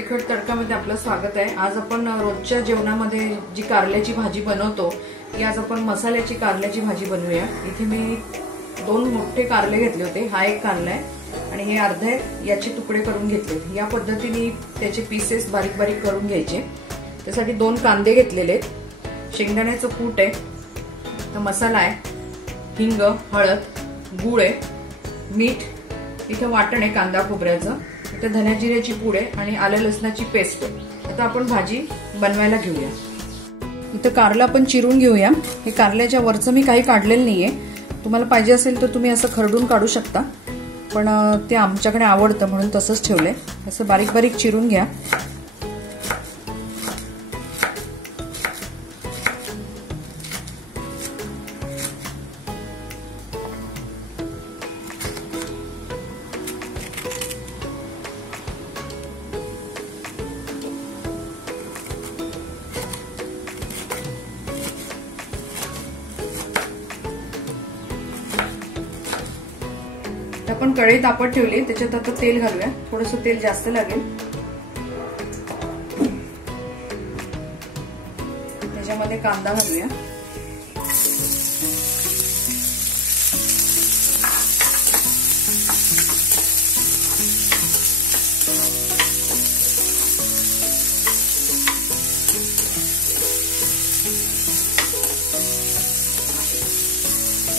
तिखट तडकामध्ये आपलं स्वागत आहे। आज आपण रोजच्या जेवणामध्ये जी कारल्याची भाजी बनवतो ती आज आपण मसाल्याची कारल्याची भाजी बनवूया। इथे मी 2 मोठे कारले घेतले होते। हा एक कारला आहे आणि हे अर्धे याचे तुकडे करून घेतले। या पद्धतीने त्याचे पीसेस बारीक बारीक करून घ्यायचे। त्यासाठी 2 कांदे घेतलेले आहेत, शेंगदाण्याचं कूट आहे, तर मसाला आहे, हिंग, हळद, गूळ आहे, मीठ, इथे वाटण आहे कांदा खोबऱ्याचं, इथे धन्या जिऱ्याची पूड आहे आणि आलं लसणाची पेस्ट आहे। आता आपण भाजी बनवायला घेऊया। इथे कारला आपण चिरून घेऊया। हे कारल्याच्या वरचं मी काही काढलेलं नाहीये, तुम्हाला पाहिजे असेल तर तुम्ही असं खरडून काढू शकता, पण ते आमच्याकडे आवडतं म्हणून तसंच ठेवलंय। असं बारीक बारीक चिरून घ्या। आपण कढई तापत ठेवली, त्याच्यात आता तेल घालूया। थोडंसं तेल जास्त लागेल। त्याच्यामध्ये कांदा घालूया,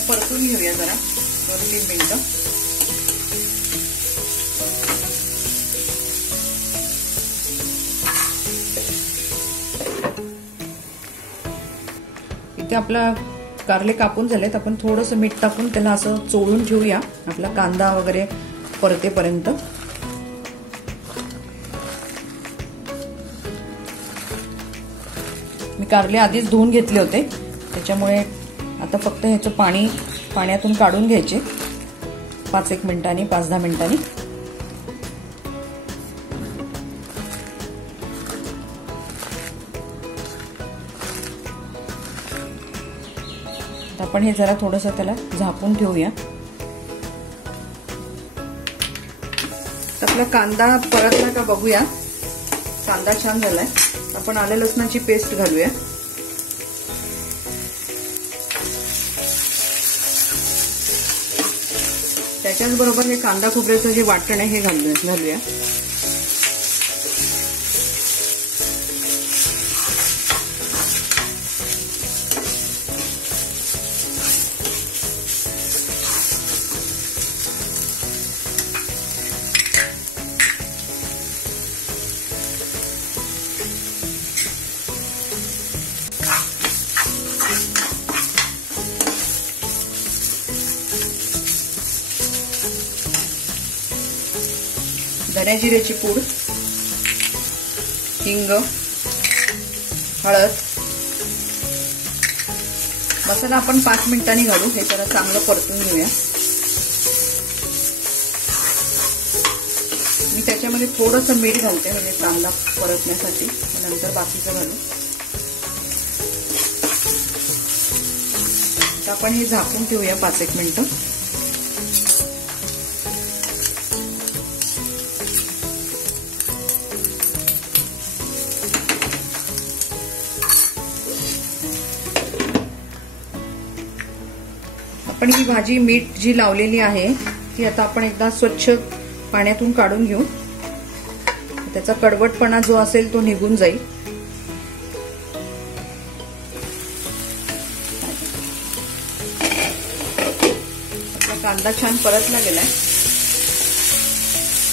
परतून घेऊया जरा 2-3 मिनिटं। इथे आपला कारले कापून झालेत, आपण थोडंसं मीठ टाकून त्याला असं चोळून ठेवूया आपला कांदा वगैरे परतेपर्यंत। मी कारले आधीच धुवून घेतले होते, त्याच्यामुळे आता फक्त ह्याचं पाण्यातून काढून घ्यायचे 5-1 मिनिटांनी, 5-10 मिनिटांनी। आपण हे जरा थोडंसं त्याला झाकून ठेवूया। आपला कांदा परतला का बघूया। कांदा छान झालाय। आपण आलं लसणाची पेस्ट घालूया। त्याच्याच बरोबर हे कांदा खोबऱ्याचं जे वाटण आहे हे घालूया। धन्या जिऱ्याची पूड, हिंग, हळद, मसाला आपण 5 मिनिटांनी घालू। हे जरा चांगलं परतून घेऊया। मी त्याच्यामध्ये थोडंसं मीठ घालते म्हणजे कांदा परतण्यासाठी, नंतर बाकीचं घालू। आता आपण हे झाकून ठेवूया 5-1 मिनिटं। आपण ही भाजी मीठ जी लावलेली आहे ती आता आपण एकदा स्वच्छ पाण्यातून काढून घेऊ। त्याचा कडवटपणा जो असेल तो निघून जाईल। आपला कांदा छान परतला गेलाय,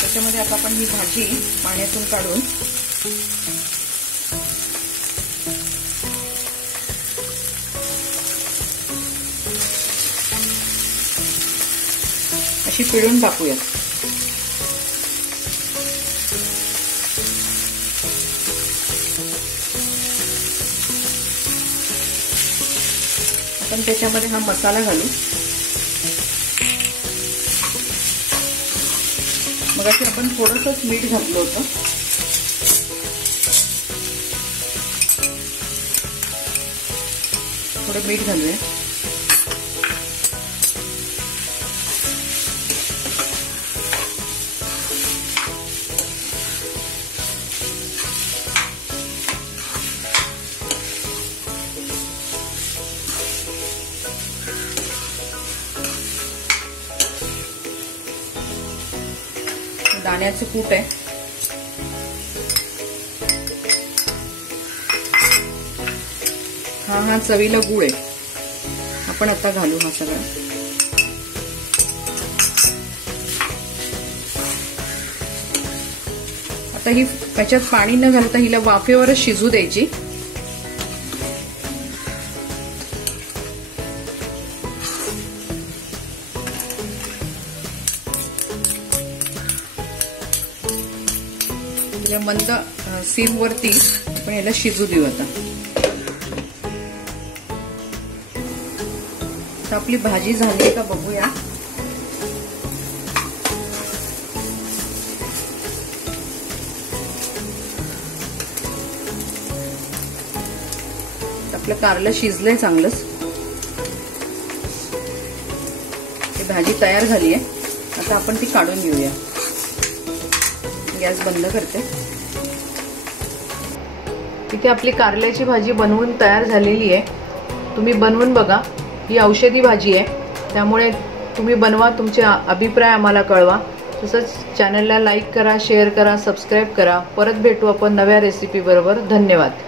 त्याच्यामध्ये आता आपण ही भाजी पाण्यातून काढून अशी पिळून टाकूया। आपण त्याच्यामध्ये हा मसाला घालू। मगाशी आपण थोडंसंच मीठ घातलं होतं, थोडं मीठ घालूया। दाण्याचं कूट आहे. हा चवीला गूळ आहे. आपण आता घालू हा सगळा. आता ही त्याच्यात पाणी न घालता हिला वाफेवरच शिजू द्यायची. मंद सीम वरती आपण याला शिजू देऊ. आता आपली भाजी झाली का बघूया. आपलं कारलं शिजलंय चांगलंच. ही भाजी तयार झाली आहे. आता आपण ती काढून घेऊया. गॅस बंद करते. इथे आपली कारल्याची भाजी बनवून तयार झालेली आहे. तुम्ही बनवून बघा. ही औषधी भाजी आहे, त्यामुळे तुम्ही बनवा. तुमचे अभिप्राय आम्हाला कळवा. तसंच चॅनलला लाईक करा, शेअर करा, सबस्क्राईब करा. परत भेटू आपण नव्या रेसिपी बरोबर. धन्यवाद.